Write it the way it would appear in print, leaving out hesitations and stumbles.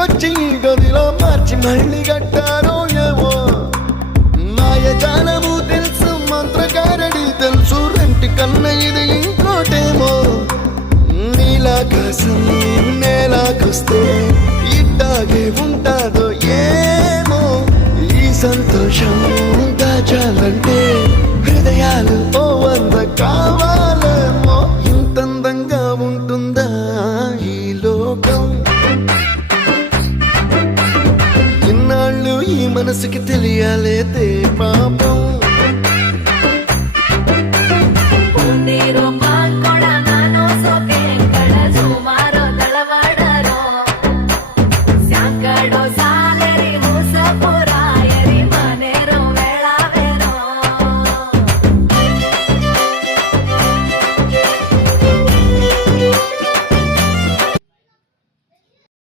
తీసుకొచ్చి గదిలో మార్చి మళ్ళీ కట్టారో ఏమో మాయజాలము తెలుసు మంత్రకారడి తెలుసు రెంటి కన్న ఇది ఇంకోటేమో నీలాకాశం నేలాకొస్తే ఇట్టాగే ఉంటాదో ఏమో ఈ సంతోషం దాచాలంటే హృదయాలు ఓ వంద కావాలేమో ఇంతందంగా ఉంటుందా ఈ లోకం ఇన్నాళ్ళు ఈ మనసుకి తెలియాలే